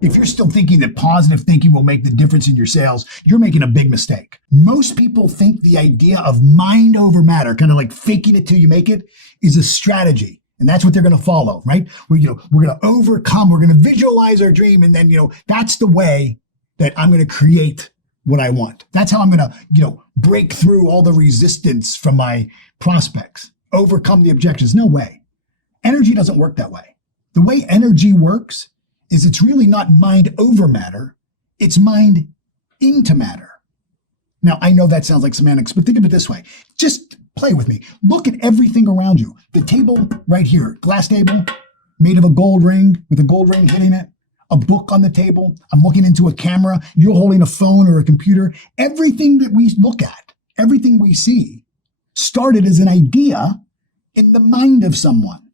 If you're still thinking that positive thinking will make the difference in your sales, you're making a big mistake. Most people think the idea of mind over matter, kind of like faking it till you make it, is a strategy. And that's what they're going to follow, right? We're going to overcome, we're going to visualize our dream. And then, that's the way that I'm going to create what I want. That's how I'm going to, break through all the resistance from my prospects, overcome the objections. No way. Energy doesn't work that way. The way energy works is it's really not mind over matter, it's mind into matter. Now, I know that sounds like semantics, but think of it this way. Just play with me. Look at everything around you. The table right here, glass table, made of a gold ring, with a gold ring hitting it, a book on the table. I'm looking into a camera. You're holding a phone or a computer. Everything that we look at, everything we see, started as an idea in the mind of someone.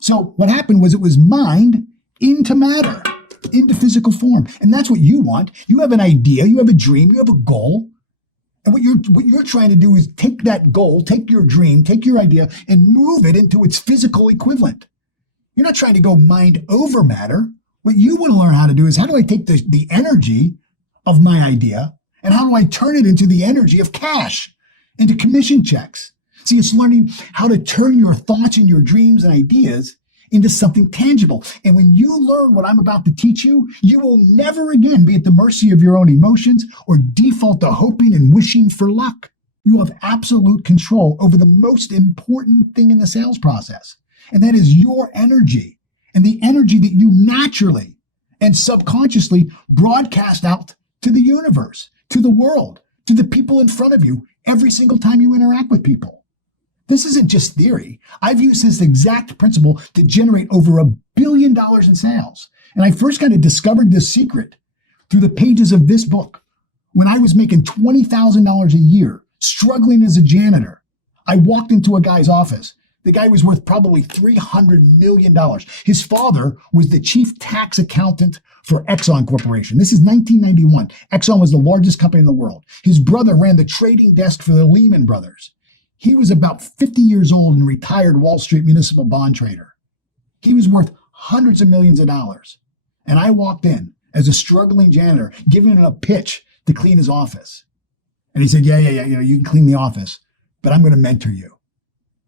So what happened was it was mind into matter, into physical form. And that's what you want. You have an idea, you have a dream, you have a goal. And what you're trying to do is take that goal, take your dream, take your idea, and move it into its physical equivalent. You're not trying to go mind over matter. What you want to learn how to do is, how do I take the energy of my idea and how do I turn it into the energy of cash, into commission checks? See, it's learning how to turn your thoughts and your dreams and ideas into something tangible. And when you learn what I'm about to teach you, you will never again be at the mercy of your own emotions or default to hoping and wishing for luck. You have absolute control over the most important thing in the sales process, and that is your energy, and the energy that you naturally and subconsciously broadcast out to the universe, to the world, to the people in front of you every single time you interact with people. This isn't just theory. I've used this exact principle to generate over $1 billion in sales. And I first kind of discovered this secret through the pages of this book. When I was making $20,000 a year, struggling as a janitor, I walked into a guy's office. The guy was worth probably $300 million. His father was the chief tax accountant for Exxon Corporation. This is 1991. Exxon was the largest company in the world. His brother ran the trading desk for the Lehman Brothers. He was about 50 years old and retired Wall Street municipal bond trader. He was worth hundreds of millions of dollars. And I walked in as a struggling janitor, giving him a pitch to clean his office. And he said, yeah, you can clean the office, but I'm going to mentor you.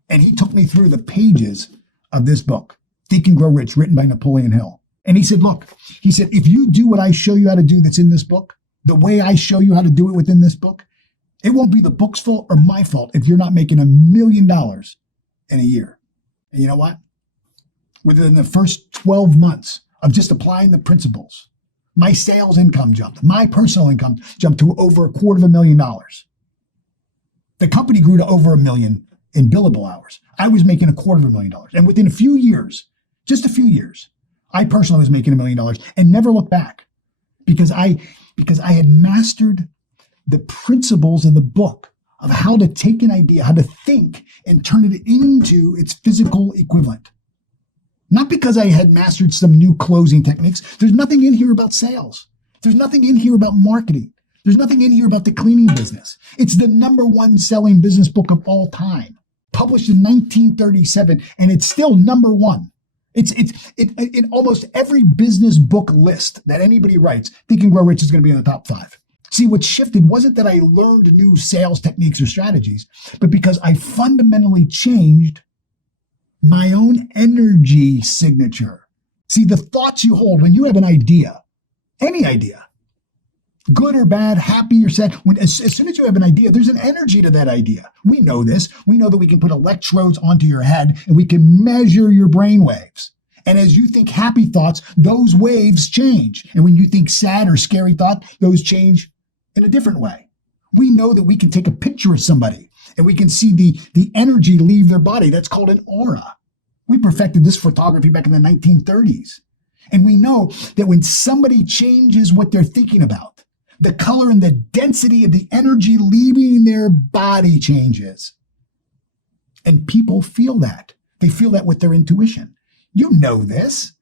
And he took me through the pages of this book, Think and Grow Rich, written by Napoleon Hill. And he said, look, if you do what I show you how to do that's in this book, the way I show you how to do it within this book, it won't be the book's fault or my fault if you're not making $1 million in a year. And you know what? Within the first 12 months of just applying the principles, my sales income jumped. My personal income jumped to over $250,000. The company grew to over $1 million in billable hours. I was making $250,000. And within a few years, just a few years, I personally was making $1 million and never looked back because I had mastered the principles of the book of how to take an idea, how to think and turn it into its physical equivalent. Not because I had mastered some new closing techniques. There's nothing in here about sales. There's nothing in here about marketing. There's nothing in here about the cleaning business. It's the #1 selling business book of all time, published in 1937, and it's still #1. It's in almost every business book list that anybody writes. Think and Grow Rich is going to be in the top 5. See, what shifted wasn't that I learned new sales techniques or strategies, but because I fundamentally changed my own energy signature. See, the thoughts you hold when you have an idea, any idea, good or bad, happy or sad, as soon as you have an idea, there's an energy to that idea. We know this. We know that we can put electrodes onto your head and we can measure your brain waves. And as you think happy thoughts, those waves change. And when you think sad or scary thought, those change in a different way. We know that we can take a picture of somebody and we can see the energy leave their body. That's called an aura. We perfected this photography back in the 1930s. And we know that when somebody changes what they're thinking about, the color and the density of the energy leaving their body changes. And people feel that. They feel that with their intuition. You know this.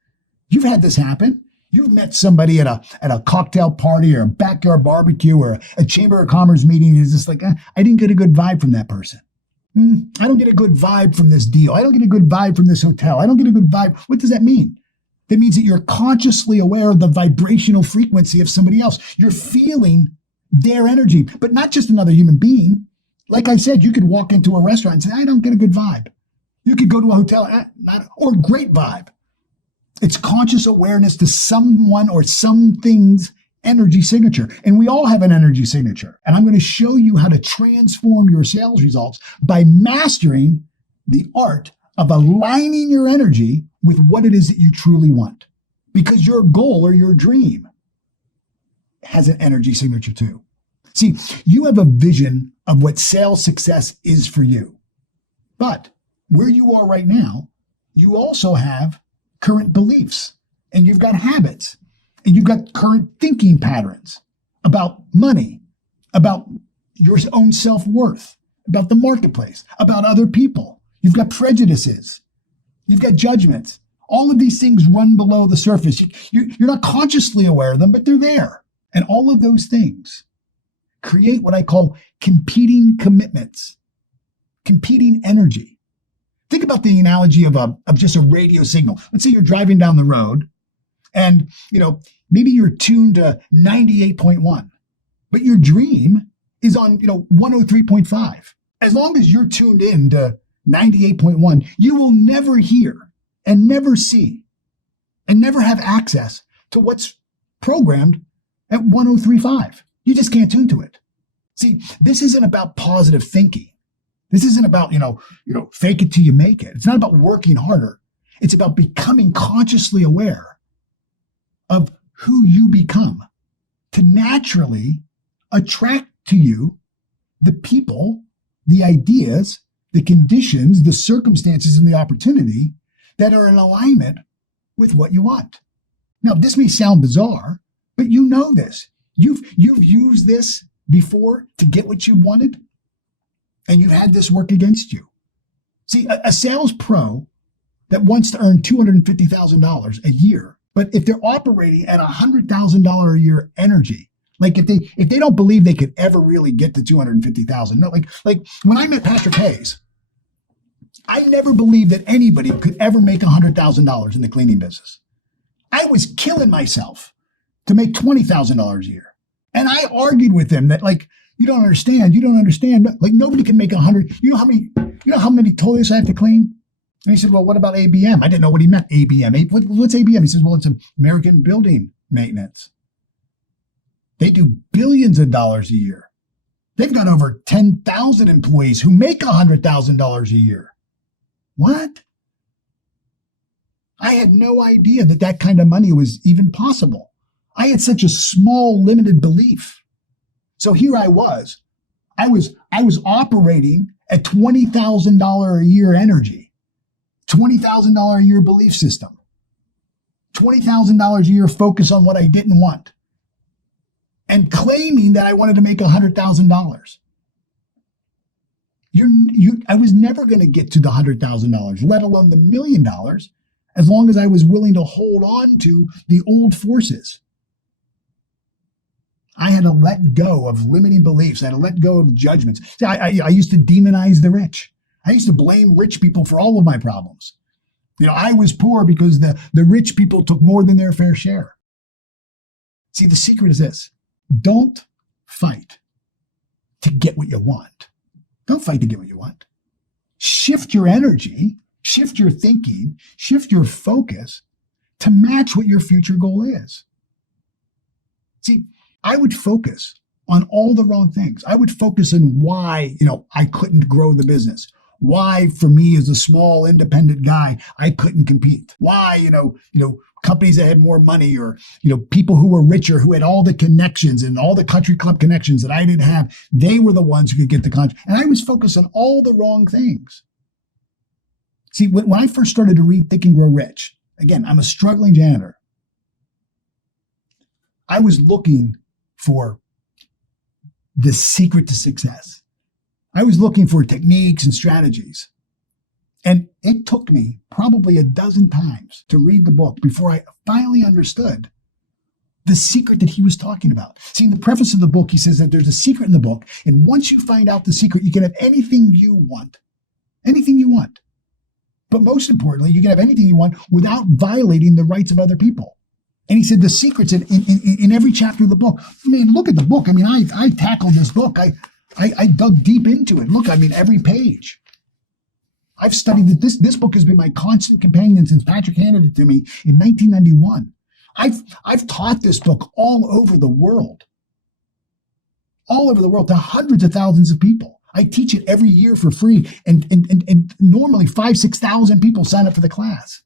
You've had this happen. You've met somebody at a cocktail party or a backyard barbecue or a Chamber of Commerce meeting and it's just like, I didn't get a good vibe from that person. I don't get a good vibe from this deal. I don't get a good vibe from this hotel. I don't get a good vibe. What does that mean? That means that you're consciously aware of the vibrational frequency of somebody else. You're feeling their energy, but not just another human being. Like I said, you could walk into a restaurant and say, I don't get a good vibe. You could go to a hotel, or great vibe. It's conscious awareness to someone or something's energy signature. And we all have an energy signature. And I'm going to show you how to transform your sales results by mastering the art of aligning your energy with what it is that you truly want. Because your goal or your dream has an energy signature too. See, you have a vision of what sales success is for you. But where you are right now, you also have current beliefs, and you've got habits, and you've got current thinking patterns about money, about your own self-worth, about the marketplace, about other people. You've got prejudices. You've got judgments. All of these things run below the surface. You're not consciously aware of them, but they're there. And all of those things create what I call competing commitments, competing energy. Think about the analogy of just a radio signal. Let's say you're driving down the road and, maybe you're tuned to 98.1, but your dream is on, 103.5. As long as you're tuned in to 98.1, you will never hear and never see and never have access to what's programmed at 103.5. You just can't tune to it. See, this isn't about positive thinking. This isn't about, fake it till you make it. It's not about working harder. It's about becoming consciously aware of who you become to naturally attract to you the people, the ideas, the conditions, the circumstances, and the opportunity that are in alignment with what you want. Now, this may sound bizarre, but you know this. You've used this before to get what you wanted. And you've had this work against you. See, a sales pro that wants to earn $250,000 a year, but if they're operating at $100,000 a year energy, like if they don't believe they could ever really get to 250,000, no, like when I met Patrick Hayes, I never believed that anybody could ever make $100,000 in the cleaning business. I was killing myself to make $20,000 a year, and I argued with him that you don't understand. Like nobody can make 100. You know how many toilets I have to clean? And he said, well, what about ABM? I didn't know what he meant, ABM. What's ABM? He says, well, it's American Building Maintenance. They do billions of dollars a year. They've got over 10,000 employees who make $100,000 a year. What? I had no idea that kind of money was even possible. I had such a small, limited belief. So here I was operating at $20,000 a year energy, $20,000 a year belief system, $20,000 a year focus on what I didn't want, and claiming that I wanted to make $100,000. I was never going to get to the $100,000, let alone the $1 million, as long as I was willing to hold on to the old forces. I had to let go of limiting beliefs. I had to let go of judgments. See, I used to demonize the rich. I used to blame rich people for all of my problems. I was poor because the rich people took more than their fair share. See, the secret is this. Don't fight to get what you want. Don't fight to get what you want. Shift your energy, shift your thinking, shift your focus to match what your future goal is. See, I would focus on all the wrong things. I would focus on why, I couldn't grow the business. Why, for me as a small independent guy, I couldn't compete. Why, companies that had more money or, people who were richer, who had all the connections and all the country club connections that I didn't have, they were the ones who could get the contract. And I was focused on all the wrong things. See, when I first started to read Think and Grow Rich, again, I'm a struggling janitor. I was looking for the secret to success. I was looking for techniques and strategies. And it took me probably a dozen times to read the book before I finally understood the secret that he was talking about. See, in the preface of the book, he says that there's a secret in the book. And once you find out the secret, you can have anything you want. Anything you want. But most importantly, you can have anything you want without violating the rights of other people. And he said the secrets in every chapter of the book. I mean, look at the book. I mean, I tackled this book. I dug deep into it. Look, I mean, every page. I've studied it. This book has been my constant companion since Patrick handed it to me in 1991. I've taught this book all over the world to hundreds of thousands of people. I teach it every year for free, and normally 6,000 people sign up for the class.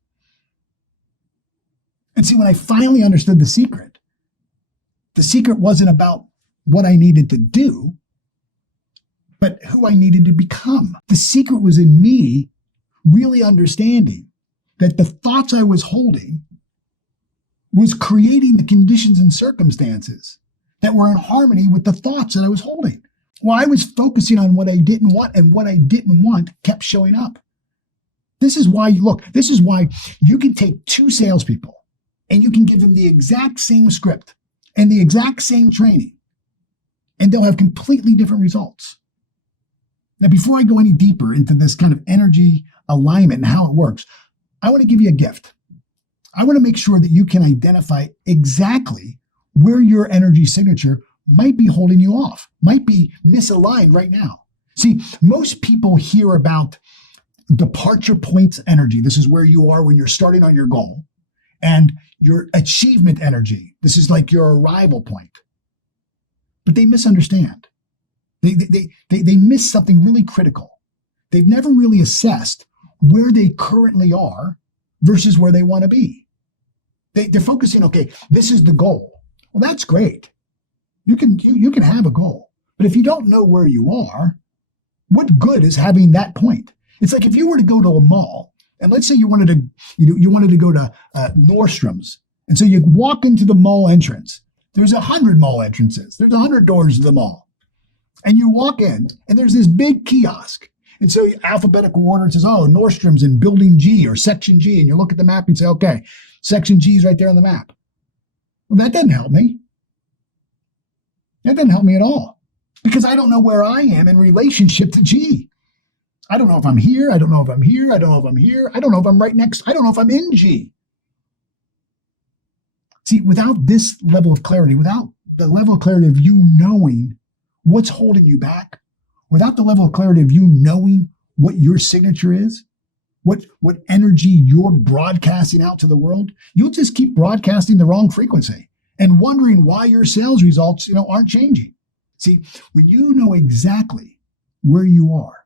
And see, when I finally understood the secret wasn't about what I needed to do, but who I needed to become. The secret was in me really understanding that the thoughts I was holding was creating the conditions and circumstances that were in harmony with the thoughts that I was holding. Well, I was focusing on what I didn't want, and what I didn't want kept showing up. This is why you can take two salespeople and you can give them the exact same script and the exact same training, and they'll have completely different results. Now, before I go any deeper into this kind of energy alignment and how it works, I want to give you a gift. I want to make sure that you can identify exactly where your energy signature might be holding you off, might be misaligned right now. See, most people hear about departure points energy. This is where you are when you're starting on your goal. And your achievement energy. This is like your arrival point. But they misunderstand. They miss something really critical. They've never really assessed where they currently are versus where they want to be. They're focusing, okay, this is the goal. Well, that's great. You can have a goal. But if you don't know where you are, what good is having that point? It's like if you were to go to a mall, and let's say you wanted to go to Nordstrom's, and so you walk into the mall entrance. There's 100 mall entrances. There's 100 doors to the mall. And you walk in, and there's this big kiosk. And so alphabetical order, it says, oh, Nordstrom's in building G or section G. And you look at the map and say, okay, section G is right there on the map. Well, that doesn't help me. That doesn't help me at all. Because I don't know where I am in relationship to G. I don't know if I'm here. I don't know if I'm here. I don't know if I'm here. I don't know if I'm right next. I don't know if I'm in G. See, without this level of clarity, without the level of clarity of you knowing what's holding you back, without the level of clarity of you knowing what your signature is, what energy you're broadcasting out to the world, you'll just keep broadcasting the wrong frequency and wondering why your sales results, aren't changing. See, when you know exactly where you are,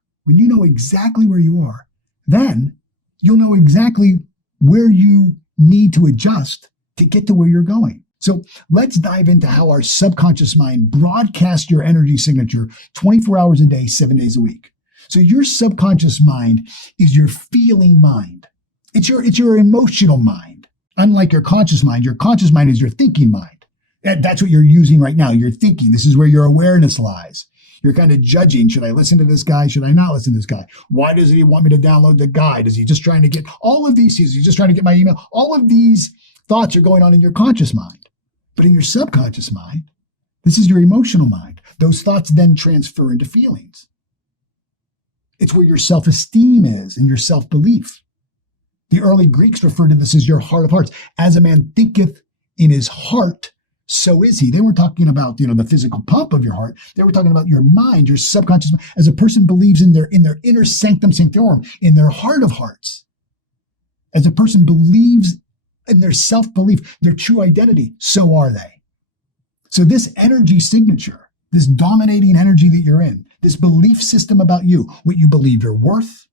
then you'll know exactly where you need to adjust to get to where you're going. So let's dive into how our subconscious mind broadcasts your energy signature 24 hours a day, 7 days a week. So your subconscious mind is your feeling mind. It's your emotional mind. Unlike your conscious mind is your thinking mind. That's what you're using right now. You're thinking. This is where your awareness lies. You're kind of judging. Should I listen to this guy? Should I not listen to this guy? Why does he want me to download the guide? Is he just trying to get all of these? Is he just trying to get my email? All of these thoughts are going on in your conscious mind. But in your subconscious mind, this is your emotional mind. Those thoughts then transfer into feelings. It's where your self-esteem is and your self-belief. The early Greeks referred to this as your heart of hearts. As a man thinketh in his heart, so is he. They weren't talking about, the physical pump of your heart. They were talking about your mind, your subconscious mind. As a person believes in their inner sanctum sanctorum, in their heart of hearts. As a person believes in their self-belief, their true identity, so are they. So this energy signature, this dominating energy that you're in, this belief system about you, what you believe you're worth,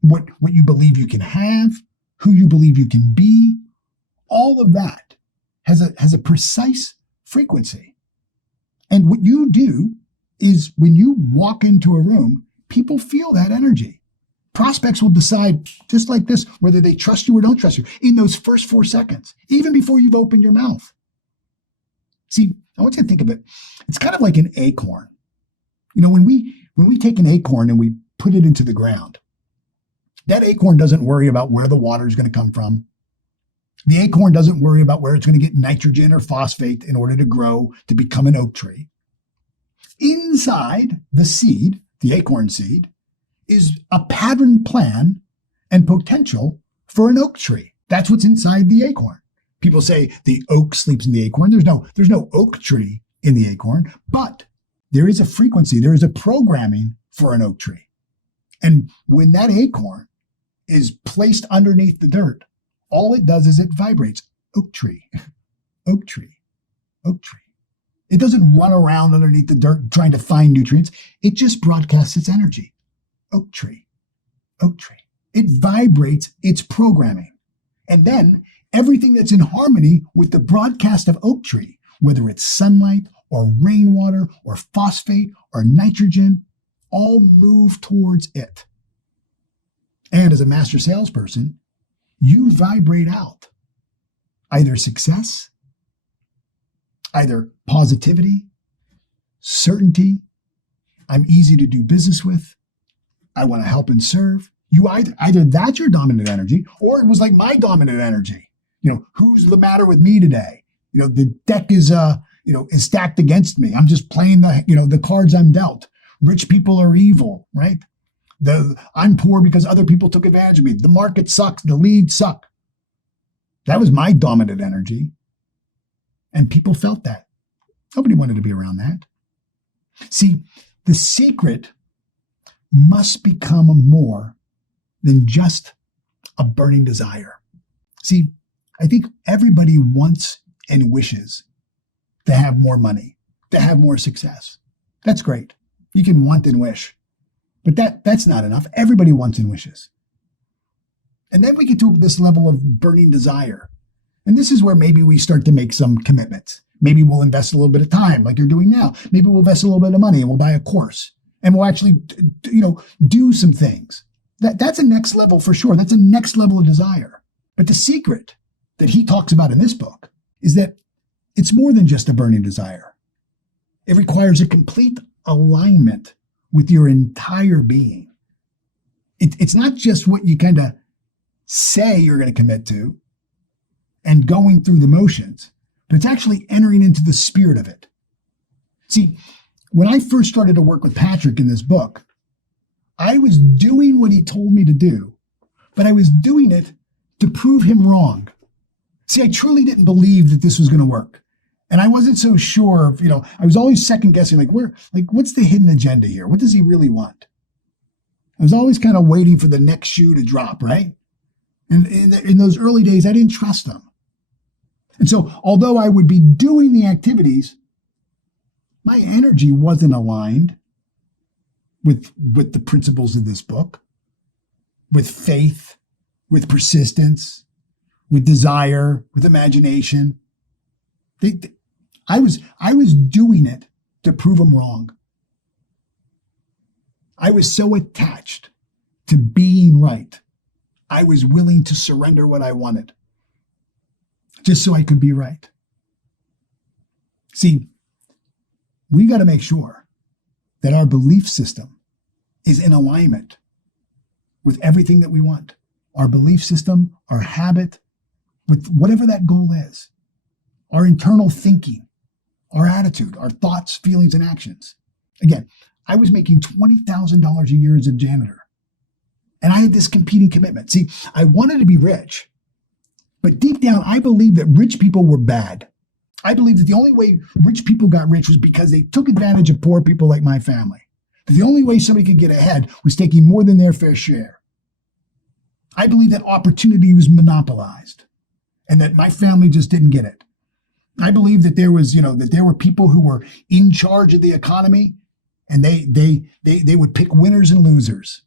what you believe you can have, who you believe you can be, all of that has a precise frequency. And what you do is when you walk into a room, people feel that energy. Prospects will decide, just like this, whether they trust you or don't trust you in those first 4 seconds, even before you've opened your mouth. See, I want you to think of it. It's kind of like an acorn. When we take an acorn and we put it into the ground, that acorn doesn't worry about where the water is going to come from. The acorn doesn't worry about where it's going to get nitrogen or phosphate in order to grow to become an oak tree. Inside the seed, the acorn seed, is a pattern plan and potential for an oak tree. That's what's inside the acorn. People say the oak sleeps in the acorn. There's no oak tree in the acorn, but there is a frequency, there is a programming for an oak tree. And when that acorn is placed underneath the dirt, all it does is it vibrates. Oak tree, oak tree, oak tree. It doesn't run around underneath the dirt trying to find nutrients. It just broadcasts its energy. Oak tree, oak tree. It vibrates its programming. And then everything that's in harmony with the broadcast of oak tree, whether it's sunlight or rainwater or phosphate or nitrogen, all move towards it. And as a master salesperson, you vibrate out either success, either positivity, certainty, I'm easy to do business with, I want to help and serve. You either that's your dominant energy, or it was like my dominant energy. Who's the matter with me today? The deck is is stacked against me. I'm just playing the cards I'm dealt. Rich people are evil, right? I'm poor because other people took advantage of me. The market sucks. The leads suck. That was my dominant energy. And people felt that. Nobody wanted to be around that. See, the secret must become more than just a burning desire. See, I think everybody wants and wishes to have more money, to have more success. That's great. You can want and wish, but that's not enough. Everybody wants and wishes. And then we get to this level of burning desire. And this is where maybe we start to make some commitments. Maybe we'll invest a little bit of time like you're doing now. Maybe we'll invest a little bit of money and we'll buy a course and we'll actually, do some things. That's a next level for sure. That's a next level of desire. But the secret that he talks about in this book is that it's more than just a burning desire. It requires a complete alignment with your entire being. It's not just what you kind of say you're going to commit to and going through the motions, but it's actually entering into the spirit of it. See, when I first started to work with Patrick in this book, I was doing what he told me to do, but I was doing it to prove him wrong. See, I truly didn't believe that this was going to work. And I wasn't so sure of, I was always second guessing, what's the hidden agenda here? What does he really want? I was always kind of waiting for the next shoe to drop, right? And in those early days, I didn't trust him. And so, although I would be doing the activities, my energy wasn't aligned with the principles of this book, with faith, with persistence, with desire, with imagination. I was doing it to prove them wrong. I was so attached to being right. I was willing to surrender what I wanted just so I could be right. See, we got to make sure that our belief system is in alignment with everything that we want. Our belief system, our habit, with whatever that goal is, our internal thinking, our attitude, our thoughts, feelings, and actions. Again, I was making $20,000 a year as a janitor. And I had this competing commitment. See, I wanted to be rich, but deep down, I believed that rich people were bad. I believed that the only way rich people got rich was because they took advantage of poor people like my family. That the only way somebody could get ahead was taking more than their fair share. I believed that opportunity was monopolized and that my family just didn't get it. I believed that that there were people who were in charge of the economy and they would pick winners and losers.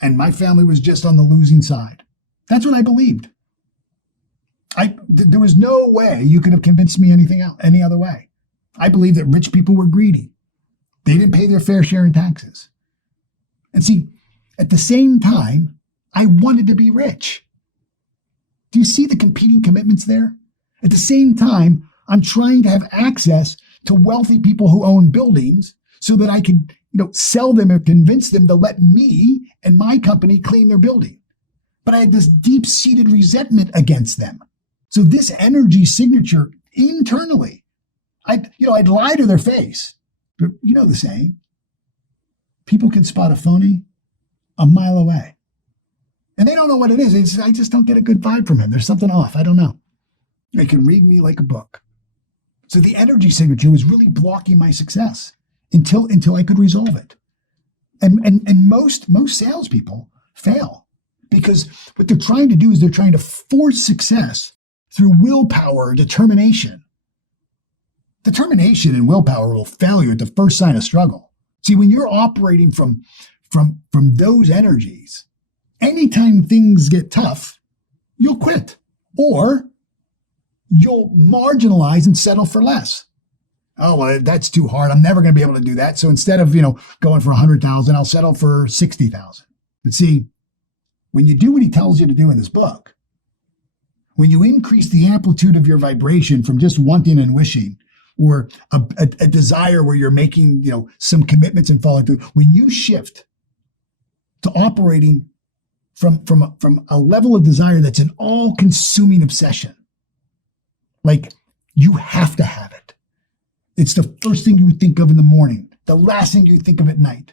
And my family was just on the losing side. That's what I believed. There was no way you could have convinced me any other way. I believed that rich people were greedy. They didn't pay their fair share in taxes. And see, at the same time, I wanted to be rich. Do you see the competing commitments there? At the same time, I'm trying to have access to wealthy people who own buildings so that I can, sell them or convince them to let me and my company clean their building. But I had this deep-seated resentment against them. So this energy signature internally, I'd lie to their face. But you know the saying, people can spot a phony a mile away. And they don't know what it is. I just don't get a good vibe from him. There's something off. I don't know. They can read me like a book. So the energy signature was really blocking my success until I could resolve it. And most salespeople fail because what they're trying to do is they're trying to force success through willpower or determination. Determination and willpower will fail you at the first sign of struggle. See, when you're operating from those energies, anytime things get tough, you'll quit or you'll marginalize and settle for less. Oh, well, that's too hard. I'm never going to be able to do that. So instead of, going for 100,000, I'll settle for 60,000. But see, when you do what he tells you to do in this book, when you increase the amplitude of your vibration from just wanting and wishing, or a desire where you're making, some commitments and following through, when you shift to operating from a level of desire that's an all-consuming obsession, like you have to have it. It's the first thing you think of in the morning, the last thing you think of at night.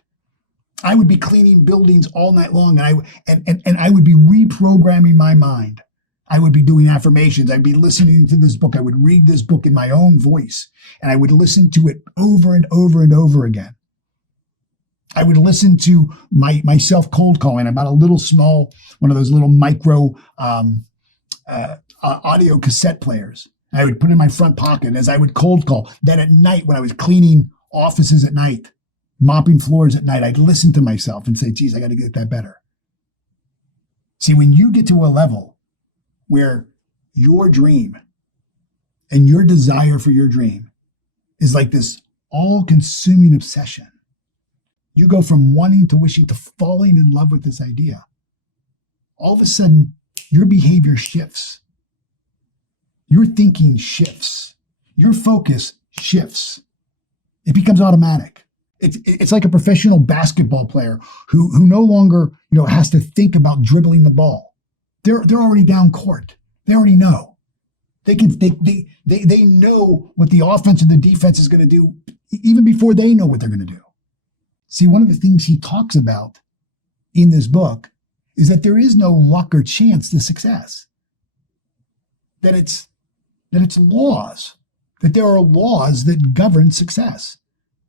I would be cleaning buildings all night long, and I would be reprogramming my mind. I would be doing affirmations. I'd be listening to this book. I would read this book in my own voice, and I would listen to it over and over and over again. I would listen to myself cold calling about a little small, one of those little micro audio cassette players. I would put it in my front pocket as I would cold call. Then at night, when I was cleaning offices at night, mopping floors at night, I'd listen to myself and say, geez, I got to get that better. See, when you get to a level where your dream and your desire for your dream is like this all-consuming obsession, you go from wanting to wishing to falling in love with this idea. All of a sudden, your behavior shifts. Your thinking shifts. Your focus shifts. It becomes automatic. It's like a professional basketball player who no longer has to think about dribbling the ball. They're already down court. They already know. They know what the offense and the defense is going to do even before they know what they're going to do. See, one of the things he talks about in this book is that there is no luck or chance to success. That it's laws, that there are laws that govern success,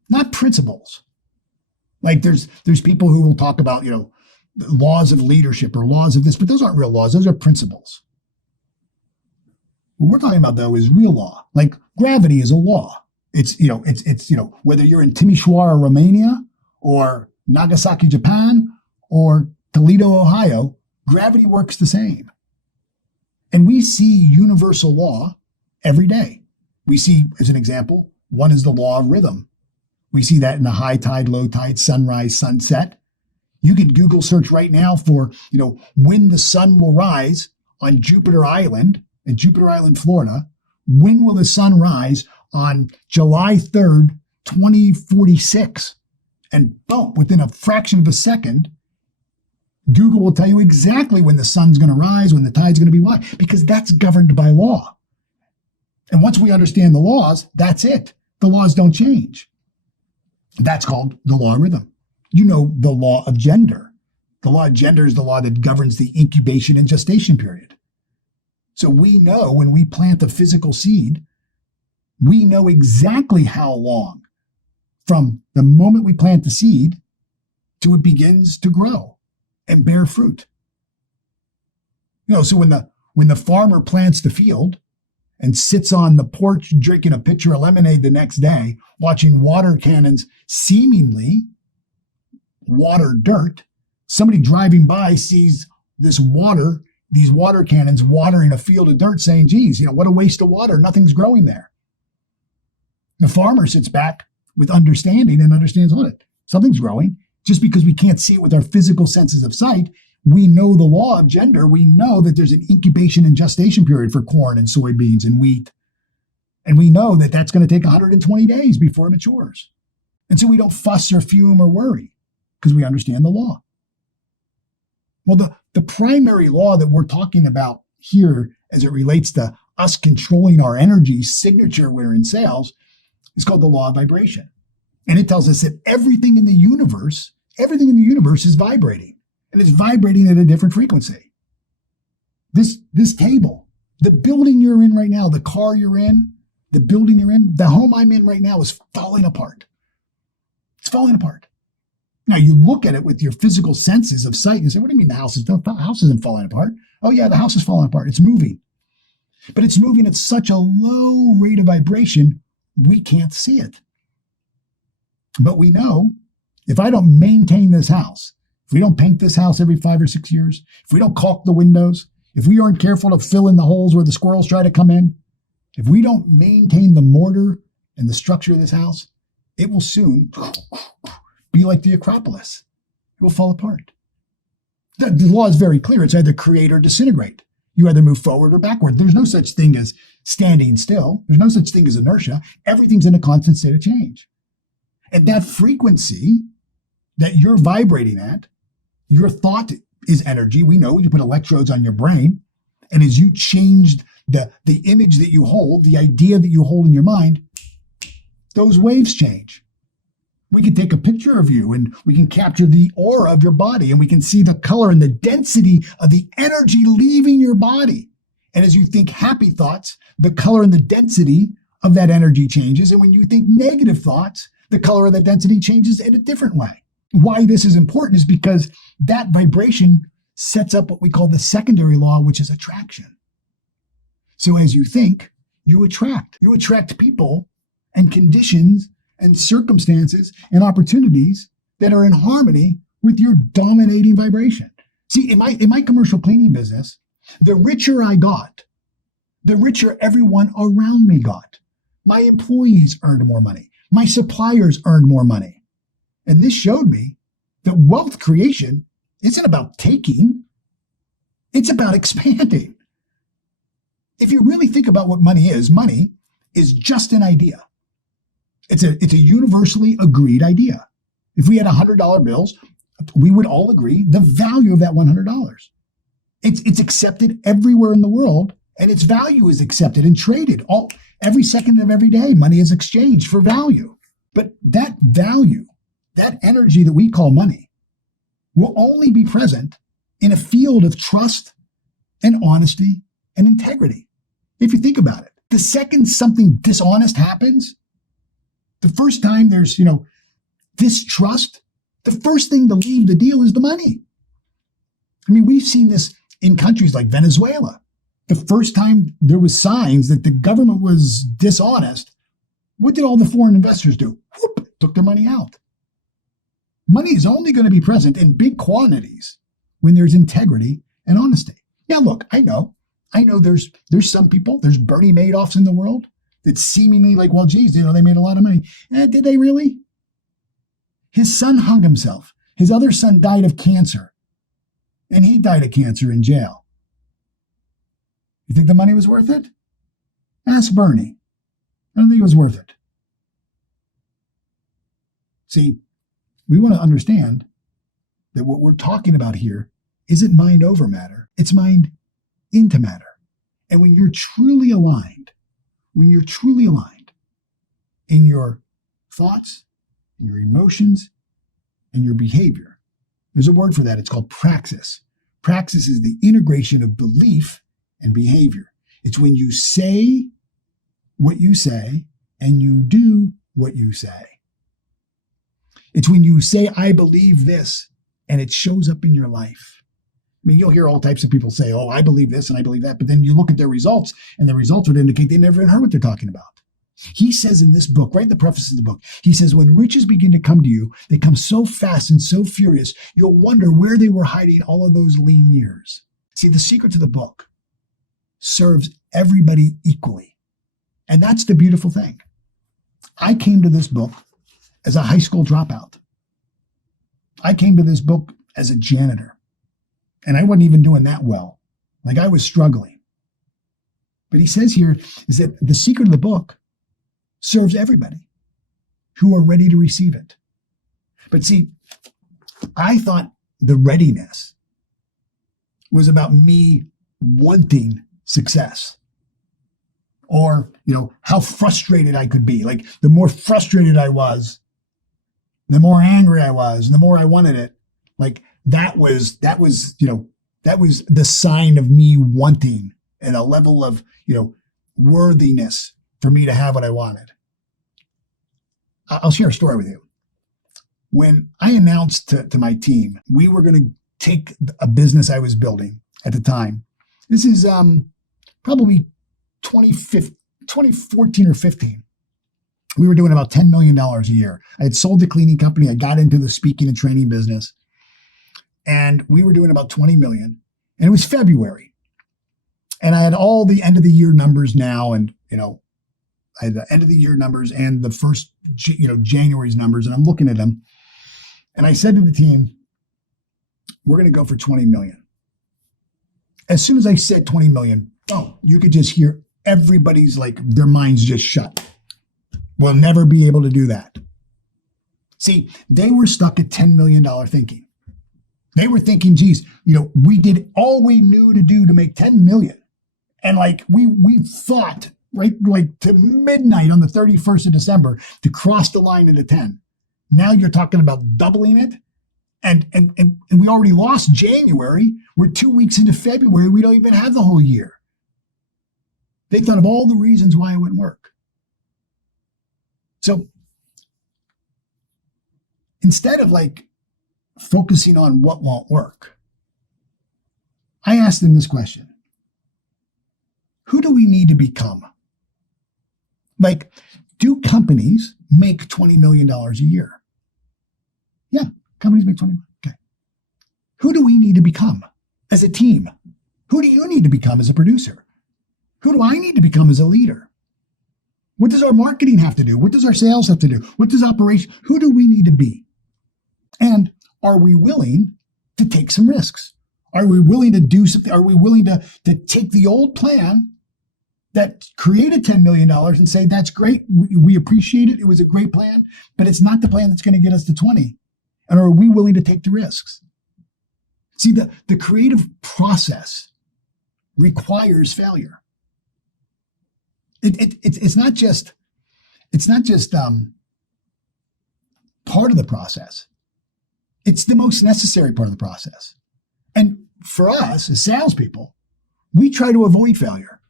not principles. Like there's people who will talk about, laws of leadership or laws of this, but those aren't real laws. Those are principles. What we're talking about though is real law. Like gravity is a law. It's whether you're in Timisoara, Romania, or Nagasaki, Japan, or Toledo, Ohio, gravity works the same. And we see universal law every day. We see, as an example, one is the law of rhythm. We see that in the high tide, low tide, sunrise, sunset. You can Google search right now for, when the sun will rise on Jupiter Island, in Jupiter Island, Florida. When will the sun rise on July 3rd, 2046? And boom, within a fraction of a second, Google will tell you exactly when the sun's going to rise, when the tide's going to be wide, because that's governed by law. And once we understand the laws, that's it. The laws don't change. That's called the law of rhythm. The law of gender. The law of gender is the law that governs the incubation and gestation period. So we know when we plant a physical seed, we know exactly how long from the moment we plant the seed to it begins to grow and bear fruit. So when the farmer plants the field and sits on the porch drinking a pitcher of lemonade the next day, watching water cannons seemingly water dirt, somebody driving by sees these water cannons watering a field of dirt saying, geez, what a waste of water. Nothing's growing there. The farmer sits back with understanding and understands what? Something's growing. Just because we can't see it with our physical senses of sight, we know the law of gender. We know that there's an incubation and gestation period for corn and soybeans and wheat. And we know that that's going to take 120 days before it matures. And so we don't fuss or fume or worry because we understand the law. Well, the primary law that we're talking about here as it relates to us controlling our energy signature when we're in sales is called the law of vibration. And it tells us that everything in the universe is vibrating. and it's vibrating at a different frequency. This table, the building you're in right now, the car you're in, the building you're in, the home I'm in right now is falling apart. It's falling apart. Now you look at it with your physical senses of sight and you say, what do you mean the house isn't falling apart? Oh yeah, the house is falling apart. It's moving. But it's moving at such a low rate of vibration, we can't see it. But we know if I don't maintain this house, if we don't paint this house every 5 or 6 years, if we don't caulk the windows, if we aren't careful to fill in the holes where the squirrels try to come in, if we don't maintain the mortar and the structure of this house, it will soon be like the Acropolis. It will fall apart. The law is very clear. It's either create or disintegrate. You either move forward or backward. There's no such thing as standing still. There's no such thing as inertia. Everything's in a constant state of change. And that frequency that you're vibrating at, your thought is energy. We know you put electrodes on your brain, and as you change the image that you hold, the idea that you hold in your mind, those waves change. We can take a picture of you and we can capture the aura of your body, and we can see the color and the density of the energy leaving your body. And as you think happy thoughts, the color and the density of that energy changes. And when you think negative thoughts, the color of the density changes in a different way. Why this is important is because that vibration sets up what we call the secondary law, which is attraction. So as you think, you attract. You attract people and conditions and circumstances and opportunities that are in harmony with your dominating vibration. See, in my commercial cleaning business, the richer I got, the richer everyone around me got. My employees earned more money. My suppliers earned more money. And this showed me that wealth creation isn't about taking, it's about expanding. If you really think about what money is just an idea. It's a universally agreed idea. If we had $100 bills, we would all agree the value of that $100. It's accepted everywhere in the world, and its value is accepted and traded. Every second of every day, money is exchanged for value. But that value, that energy that we call money, will only be present in a field of trust and honesty and integrity. If you think about it, the second something dishonest happens, the first time there's, distrust, the first thing to leave the deal is the money. I mean, we've seen this in countries like Venezuela. The first time there was signs that the government was dishonest, what did all the foreign investors do? Whoop, took their money out. Money is only going to be present in big quantities when there's integrity and honesty. Now, look, I know there's some people, there's Bernie Madoffs in the world that seemingly like, well, geez, they made a lot of money. Did they really? His son hung himself. His other son died of cancer. And he died of cancer in jail. You think the money was worth it? Ask Bernie. I don't think it was worth it. See, we want to understand that what we're talking about here isn't mind over matter. It's mind into matter. And when you're truly aligned in your thoughts, in your emotions, and your behavior, there's a word for that. It's called praxis. Praxis is the integration of belief and behavior. It's when you say what you say and you do what you say. It's when you say, I believe this, and it shows up in your life. I mean, you'll hear all types of people say, oh, I believe this and I believe that, but then you look at their results, and the results would indicate they never even heard what they're talking about. He says in this book, right in the preface of the book, he says, when riches begin to come to you, they come so fast and so furious, you'll wonder where they were hiding all of those lean years. See, the secret to the book serves everybody equally. And that's the beautiful thing. I came to this book as a high school dropout. I came to this book as a janitor. And I wasn't even doing that well. Like, I was struggling. But he says here is that the secret of the book serves everybody who are ready to receive it. But see, I thought the readiness was about me wanting success, or, how frustrated I could be. Like, the more frustrated I was, the more angry I was, the more I wanted it. Like, that was the sign of me wanting and a level of, worthiness for me to have what I wanted. I'll share a story with you. When I announced to my team, we were going to take a business I was building at the time. This is probably 2014 or 15. We were doing about $10 million a year. I had sold the cleaning company. I got into the speaking and training business. And we were doing about 20 million. And it was February. And I had all the end of the year numbers now. And, I had the end of the year numbers and the first, January's numbers. And I'm looking at them. And I said to the team, we're going to go for 20 million. As soon as I said 20 million, you could just hear everybody's their minds just shut. We'll never be able to do that. See, they were stuck at $10 million thinking. They were thinking, geez, we did all we knew to do to make 10 million. And we fought to midnight on the 31st of December to cross the line into 10. Now you're talking about doubling it. And we already lost January. We're 2 weeks into February. We don't even have the whole year. They thought of all the reasons why it wouldn't work. So instead of focusing on what won't work, I asked them this question. Who do we need to become? Do companies make $20 million a year? Yeah, companies make 20 million. Okay. Who do we need to become as a team? Who do you need to become as a producer? Who do I need to become as a leader? What does our marketing have to do? What does our sales have to do? What does operation? Who do we need to be? And are we willing to take some risks? Are we willing to do something? Are we willing to take the old plan that created $10 million and say, that's great. We appreciate it. It was a great plan, but it's not the plan that's going to get us to 20. And are we willing to take the risks? See, the creative process requires failure. It's not just part of the process. It's the most necessary part of the process. And for us as salespeople, we try to avoid failure.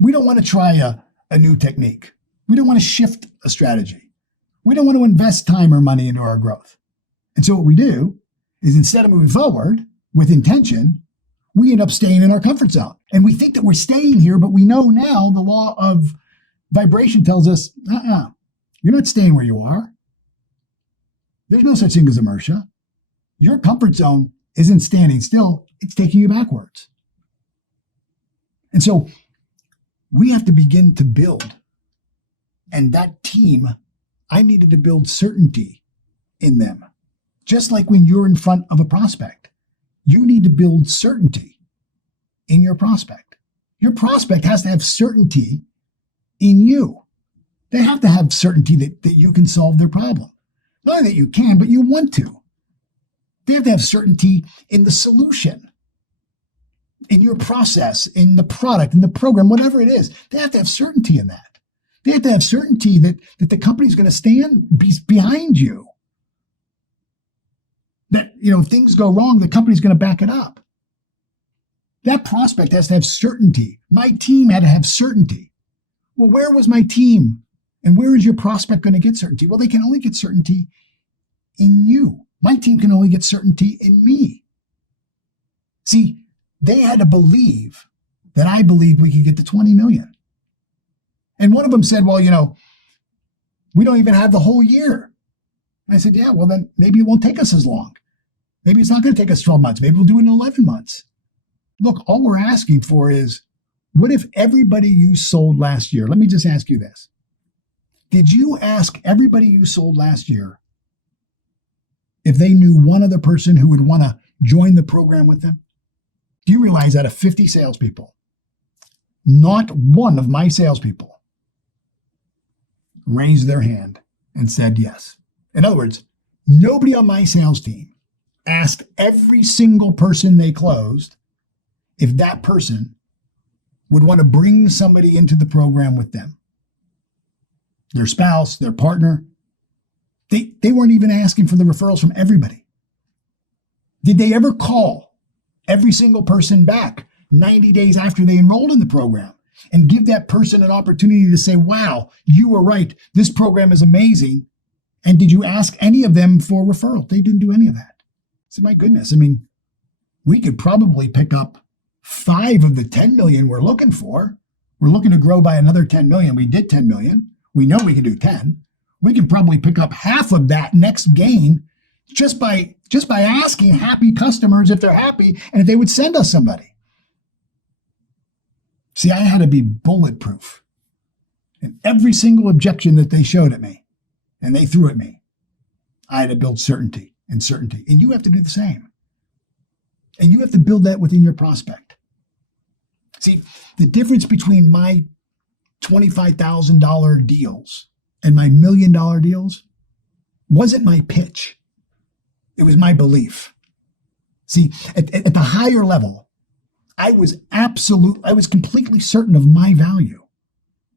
We don't want to try a new technique. We don't want to shift a strategy. We don't want to invest time or money into our growth. And so what we do is instead of moving forward with intention, we end up staying in our comfort zone. And we think that we're staying here, but we know now the law of vibration tells us, you're not staying where you are. There's no such thing as inertia. Your comfort zone isn't standing still. It's taking you backwards. And so we have to begin to build. And that team, I needed to build certainty in them. Just like when you're in front of a prospect, you need to build certainty in your prospect. Your prospect has to have certainty in you. They have to have certainty that you can solve their problem. Not only that you can, but you want to. They have to have certainty in the solution, in your process, in the product, in the program, whatever it is. They have to have certainty in that. They have to have certainty that the company's going to stand behind you. That, if things go wrong, the company's going to back it up. That prospect has to have certainty. My team had to have certainty. Well, where was my team? And where is your prospect going to get certainty? Well, they can only get certainty in you. My team can only get certainty in me. See, they had to believe that I believed we could get to 20 million. And one of them said, well, we don't even have the whole year. And I said, yeah, well, then maybe it won't take us as long. Maybe it's not going to take us 12 months. Maybe we'll do it in 11 months. Look, all we're asking for is, what if everybody you sold last year, let me just ask you this. Did you ask everybody you sold last year if they knew one other person who would want to join the program with them? Do you realize out of 50 salespeople, not one of my salespeople raised their hand and said yes? In other words, nobody on my sales team asked every single person they closed if that person would want to bring somebody into the program with them. Their spouse, their partner. They weren't even asking for the referrals from everybody. Did they ever call every single person back 90 days after they enrolled in the program and give that person an opportunity to say, wow, you were right. This program is amazing. And did you ask any of them for referral? They didn't do any of that. So my goodness, I mean, we could probably pick up 5 of the 10 million we're looking for. We're looking to grow by another 10 million. We did 10 million. We know we can do 10. We can probably pick up half of that next gain just by asking happy customers if they're happy and if they would send us somebody. See, I had to be bulletproof in every single objection that they showed at me and they threw at me. I had to build certainty. And you have to do the same. And you have to build that within your prospect. See, the difference between my $25,000 deals and my $1 million deals wasn't my pitch. It was my belief. See, at the higher level, I was completely certain of my value.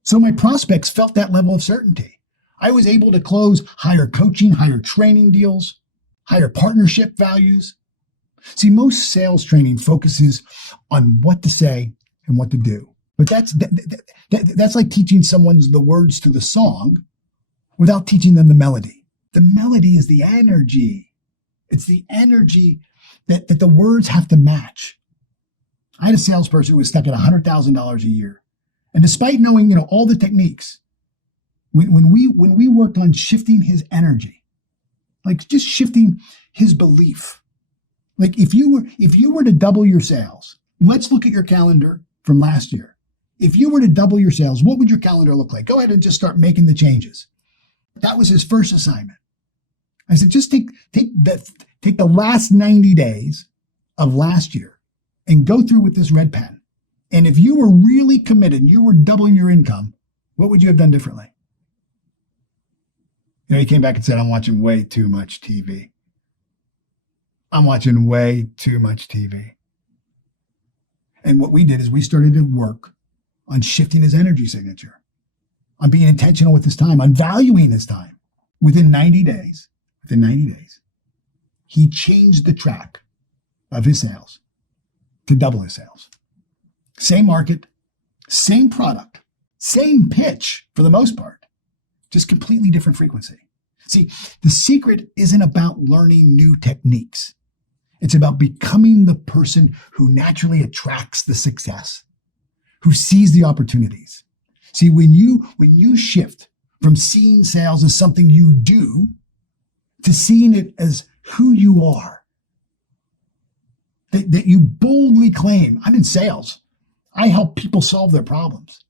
So my prospects felt that level of certainty. I was able to close higher coaching, higher training deals, higher partnership values. See, most sales training focuses on what to say and what to do. But that's like teaching someone the words to the song without teaching them the melody. The melody is the energy. It's the energy that the words have to match. I had a salesperson who was stuck at $100,000 a year. And despite knowing, all the techniques, when we worked on shifting his energy, like just shifting his belief, like if you were to double your sales, let's look at your calendar from last year. If you were to double your sales, what would your calendar look like? Go ahead and just start making the changes. That was his first assignment. I said, just take the last 90 days of last year and go through with this red pen. And if you were really committed and you were doubling your income, what would you have done differently? He came back and said, I'm watching way too much TV. I'm watching way too much TV. And what we did is we started to work on shifting his energy signature, on being intentional with his time, on valuing his time. Within 90 days, he changed the track of his sales to double his sales. Same market, same product, same pitch for the most part, just completely different frequency. See, the secret isn't about learning new techniques. It's about becoming the person who naturally attracts the success, who sees the opportunities. See, when you shift from seeing sales as something you do to seeing it as who you are, that you boldly claim, I'm in sales. I help people solve their problems.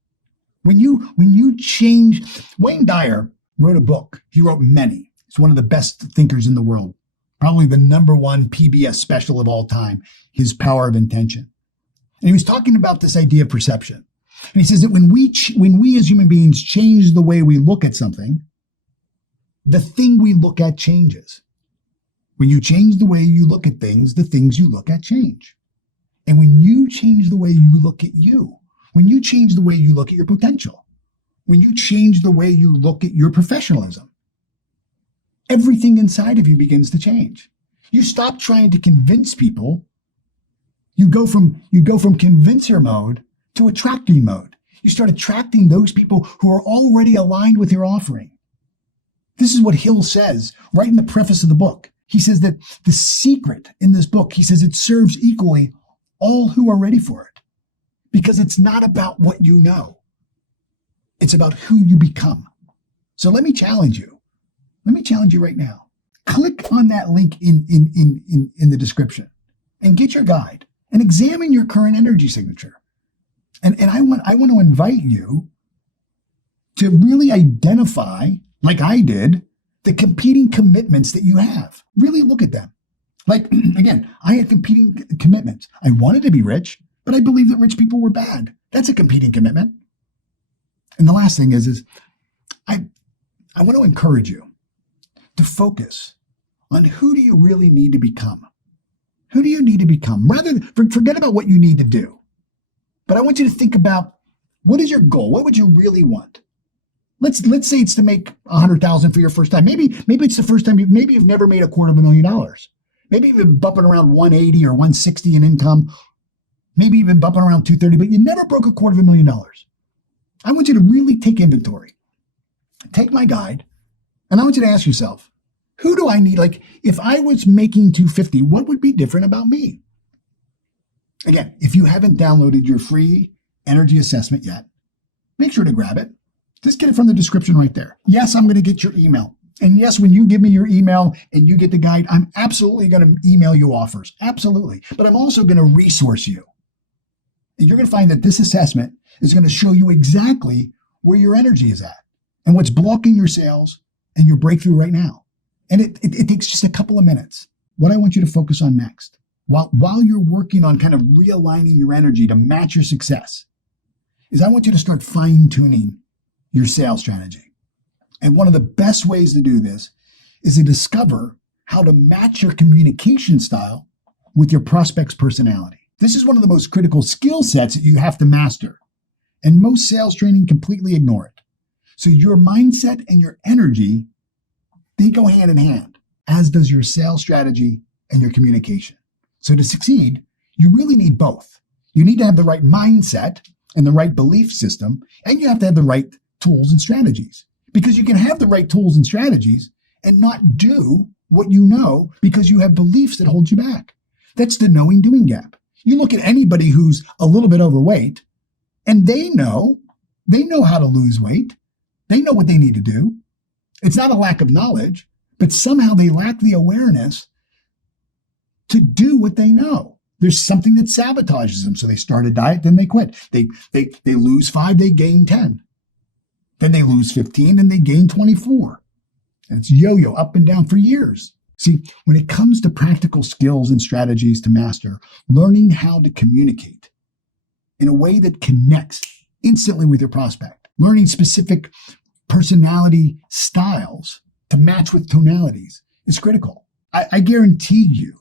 When you change, Wayne Dyer wrote a book. He wrote many. He's one of the best thinkers in the world. Probably the #1 PBS special of all time, His Power of Intention. And he was talking about this idea of perception. And he says that when we as human beings change the way we look at something, the thing we look at changes. When you change the way you look at things, the things you look at change. And when you change the way you look at you, when you change the way you look at your potential, when you change the way you look at your professionalism, everything inside of you begins to change. You stop trying to convince people. You go from convincer mode to attracting mode. You start attracting those people who are already aligned with your offering. This is what Hill says right in the preface of the book. He says that the secret in this book, he says it serves equally all who are ready for it. Because it's not about what you know. It's about who you become. So let me challenge you. Let me challenge you right now. Click on that link in the description and get your guide and examine your current energy signature. And I want to invite you to really identify, like I did, the competing commitments that you have. Really look at them. Like, again, I had competing commitments. I wanted to be rich, but I believed that rich people were bad. That's a competing commitment. And the last thing is I want to encourage you to focus on who do you really need to become? Who do you need to become? Rather than forget about what you need to do. But I want you to think about, what is your goal? What would you really want? Let's say it's to make $100,000 for your first time. Maybe it's the first time maybe you've never made $250,000. Maybe you've been bumping around 180 or 160 in income. Maybe you've been bumping around 230, but you never broke $250,000. I want you to really take inventory. Take my guide, and I want you to ask yourself, who do I need? Like, if I was making 250, what would be different about me? Again, if you haven't downloaded your free energy assessment yet, make sure to grab it. Just get it from the description right there. Yes, I'm going to get your email. And yes, when you give me your email and you get the guide, I'm absolutely going to email you offers. Absolutely. But I'm also going to resource you. And you're going to find that this assessment is going to show you exactly where your energy is at and what's blocking your sales and your breakthrough right now. And it takes just a couple of minutes. What I want you to focus on next, while you're working on kind of realigning your energy to match your success, is I want you to start fine-tuning your sales strategy. And one of the best ways to do this is to discover how to match your communication style with your prospect's personality. This is one of the most critical skill sets that you have to master. And most sales training completely ignore it. So your mindset and your energy, they go hand in hand, as does your sales strategy and your communication. So to succeed, you really need both. You need to have the right mindset and the right belief system, and you have to have the right tools and strategies. Because you can have the right tools and strategies and not do what you know because you have beliefs that hold you back. That's the knowing doing gap. You look at anybody who's a little bit overweight, and they know how to lose weight. They know what they need to do. It's not a lack of knowledge, but somehow they lack the awareness to do what they know. There's something that sabotages them. So they start a diet, then they quit. They lose 5, they gain 10. Then they lose 15, and they gain 24. And it's yo-yo up and down for years. See, when it comes to practical skills and strategies to master, learning how to communicate in a way that connects instantly with your prospect, learning specific personality styles to match with tonalities is critical. I guarantee you,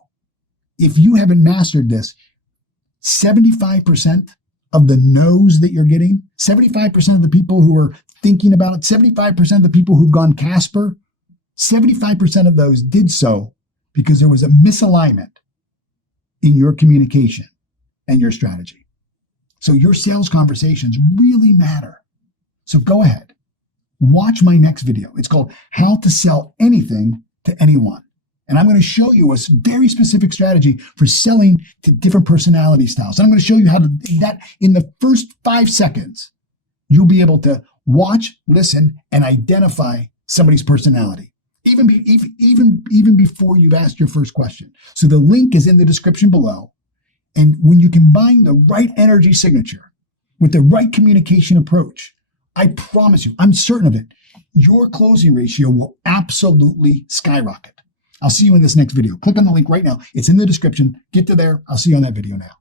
if you haven't mastered this, 75% of the no's that you're getting, 75% of the people who are thinking about it, 75% of the people who've gone Casper, 75% of those did so because there was a misalignment in your communication and your strategy. So your sales conversations really matter. So go ahead, watch my next video. It's called How to Sell Anything to Anyone. And I'm going to show you a very specific strategy for selling to different personality styles. And I'm going to show you how to do that in the first 5 seconds. You'll be able to watch, listen, and identify somebody's personality, even before you've asked your first question. So the link is in the description below. And when you combine the right energy signature with the right communication approach, I promise you, I'm certain of it, your closing ratio will absolutely skyrocket. I'll see you in this next video. Click on the link right now. It's in the description. Get to there. I'll see you on that video now.